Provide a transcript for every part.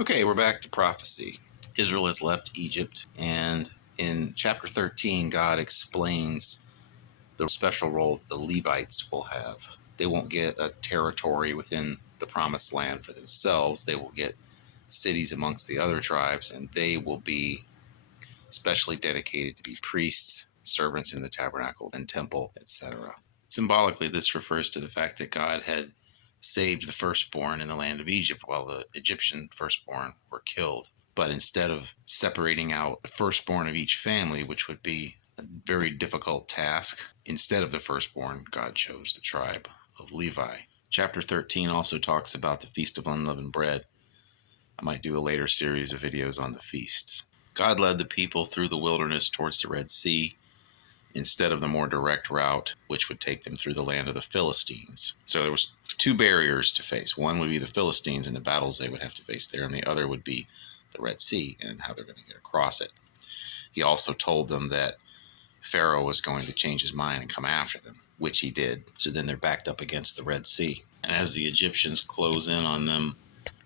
Okay, we're back to prophecy. Israel has left Egypt, and in chapter 13, God explains the special role the Levites will have. They won't get a territory within the promised land for themselves. They will get cities amongst the other tribes, and they will be specially dedicated to be priests, servants in the tabernacle and temple, etc. Symbolically, this refers to the fact that God had saved the firstborn in the land of Egypt while the Egyptian firstborn were killed. But instead of separating out the firstborn of each family, which would be a very difficult task, instead of the firstborn, God chose the tribe of Levi. Chapter 13 also talks about the Feast of Unleavened Bread. I might do a later series of videos on the feasts. God led the people through the wilderness towards the Red Sea instead of the more direct route, which would take them through the land of the Philistines. So there was two barriers to face. One would be the Philistines and the battles they would have to face there, and the other would be the Red Sea and how they're going to get across it. He also told them that Pharaoh was going to change his mind and come after them, which he did. So then they're backed up against the Red Sea. And as the Egyptians close in on them,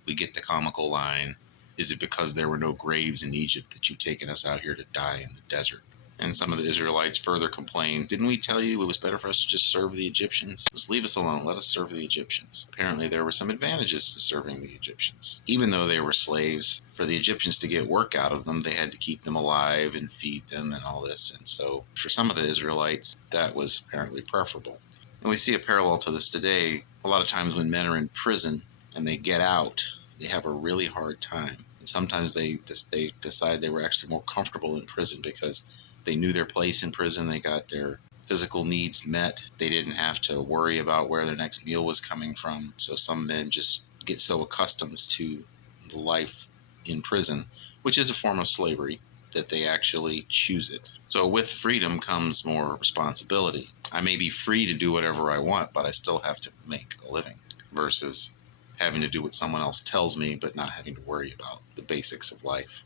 we get the comical line, "Is it because there were no graves in Egypt that you've taken us out here to die in the desert?" And some of the Israelites further complained, "Didn't we tell you it was better for us to just serve the Egyptians? Just leave us alone. Let us serve the Egyptians." Apparently, there were some advantages to serving the Egyptians. Even though they were slaves, for the Egyptians to get work out of them, they had to keep them alive and feed them and all this. And so, for some of the Israelites, that was apparently preferable. And we see a parallel to this today. A lot of times when men are in prison and they get out, they have a really hard time. And sometimes they decide they were actually more comfortable in prison because they knew their place in prison. They got their physical needs met. They didn't have to worry about where their next meal was coming from. So some men just get so accustomed to the life in prison, which is a form of slavery, that they actually choose it. So with freedom comes more responsibility. I may be free to do whatever I want, but I still have to make a living, versus having to do what someone else tells me, but not having to worry about the basics of life.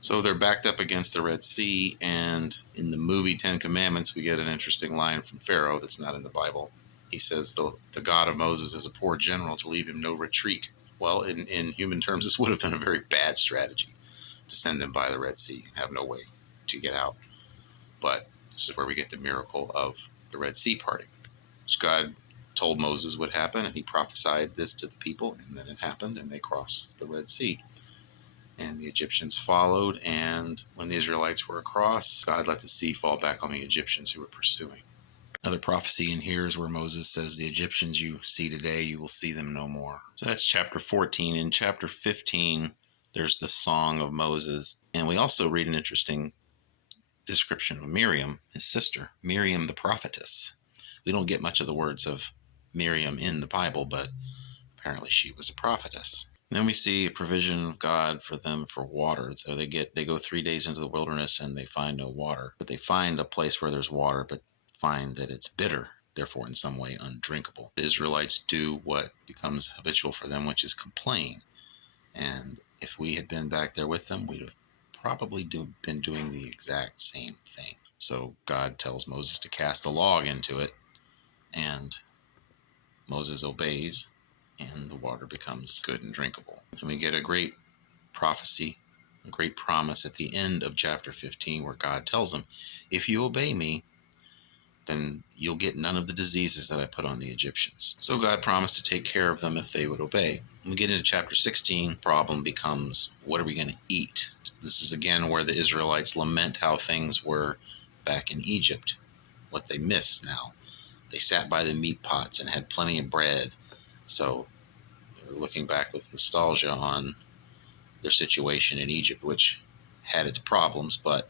So they're backed up against the Red Sea, and in the movie 10 Commandments, we get an interesting line from Pharaoh that's not in the Bible. He says, the God of Moses is a poor general to leave him no retreat. Well, in human terms, this would have been a very bad strategy to send them by the Red Sea and have no way to get out. But this is where we get the miracle of the Red Sea parting, which God told Moses would happen, and he prophesied this to the people, and then it happened, and they crossed the Red Sea. And the Egyptians followed, and when the Israelites were across, God let the sea fall back on the Egyptians who were pursuing. Another prophecy in here is where Moses says, "The Egyptians you see today, you will see them no more." So that's chapter 14. In chapter 15, there's the Song of Moses. And we also read an interesting description of Miriam, his sister, Miriam the prophetess. We don't get much of the words of Miriam in the Bible, but apparently she was a prophetess. Then we see a provision of God for them for water. So they go 3 days into the wilderness and they find no water. But they find a place where there's water, but find that it's bitter, therefore in some way undrinkable. The Israelites do what becomes habitual for them, which is complain. And if we had been back there with them, we'd have probably been doing the exact same thing. So God tells Moses to cast a log into it, and Moses obeys, and the water becomes good and drinkable. And we get a great prophecy, a great promise at the end of chapter 15, where God tells them, if you obey me, then you'll get none of the diseases that I put on the Egyptians. So God promised to take care of them if they would obey. When we get into chapter 16, the problem becomes, what are we going to eat? This is again where the Israelites lament how things were back in Egypt, what they miss now. They sat by the meat pots and had plenty of bread. So they're looking back with nostalgia on their situation in Egypt, which had its problems, but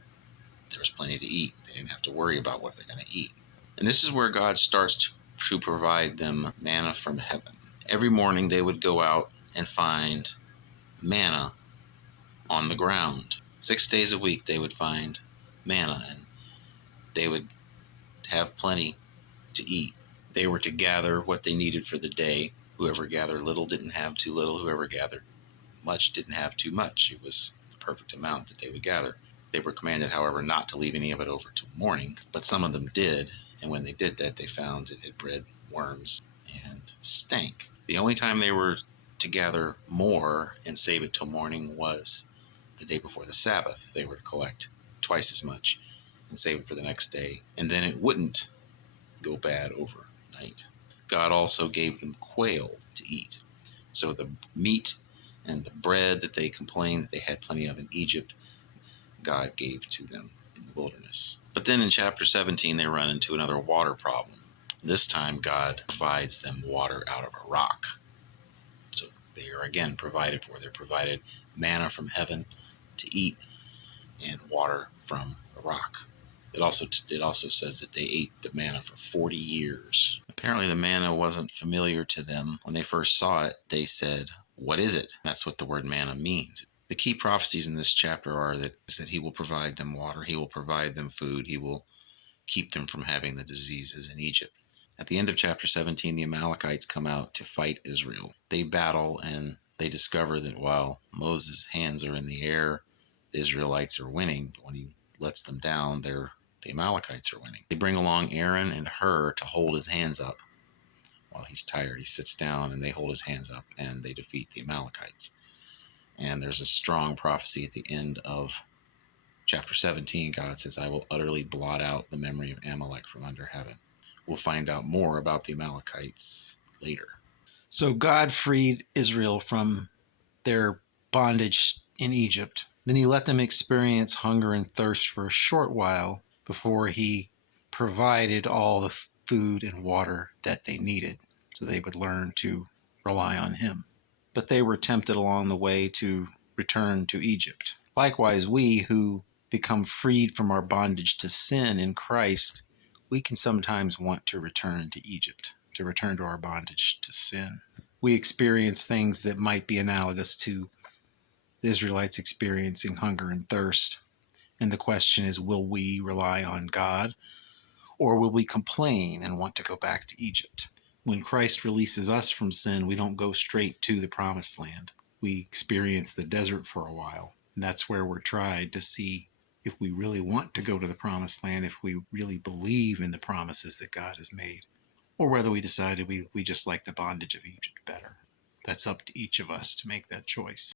there was plenty to eat. They didn't have to worry about what they're going to eat. And this is where God starts to provide them manna from heaven. Every morning they would go out and find manna on the ground. 6 days a week they would find manna, and they would have plenty to eat. They were to gather what they needed for the day. Whoever gathered little didn't have too little. Whoever gathered much didn't have too much. It was the perfect amount that they would gather. They were commanded, however, not to leave any of it over till morning, but some of them did, and when they did that, they found it had bred worms and stank. The only time they were to gather more and save it till morning was the day before the Sabbath. They were to collect twice as much and save it for the next day, and then it wouldn't go bad overnight. God also gave them quail to eat. So the meat and the bread that they complained that they had plenty of in Egypt, God gave to them in the wilderness. But then in chapter 17, they run into another water problem. This time, God provides them water out of a rock. So they are again provided for. They're provided manna from heaven to eat and water from a rock. It also says that they ate the manna for 40 years. Apparently the manna wasn't familiar to them. When they first saw it, they said, "What is it?" That's what the word manna means. The key prophecies in this chapter are that he will provide them water, he will provide them food, he will keep them from having the diseases in Egypt. At the end of chapter 17, the Amalekites come out to fight Israel. They battle and they discover that while Moses' hands are in the air, the Israelites are winning. But when he lets them down, the Amalekites are winning. They bring along Aaron and Hur to hold his hands up. While he's tired, he sits down and they hold his hands up and they defeat the Amalekites. And there's a strong prophecy at the end of chapter 17. God says, "I will utterly blot out the memory of Amalek from under heaven." We'll find out more about the Amalekites later. So God freed Israel from their bondage in Egypt. Then he let them experience hunger and thirst for a short while before he provided all the food and water that they needed so they would learn to rely on him. But they were tempted along the way to return to Egypt. Likewise, we who become freed from our bondage to sin in Christ, we can sometimes want to return to Egypt, to return to our bondage to sin. We experience things that might be analogous to the Israelites experiencing hunger and thirst. And the question is, will we rely on God, or will we complain and want to go back to Egypt? When Christ releases us from sin, we don't go straight to the promised land. We experience the desert for a while. And that's where we're tried to see if we really want to go to the promised land, if we really believe in the promises that God has made, or whether we decided we just like the bondage of Egypt better. That's up to each of us to make that choice.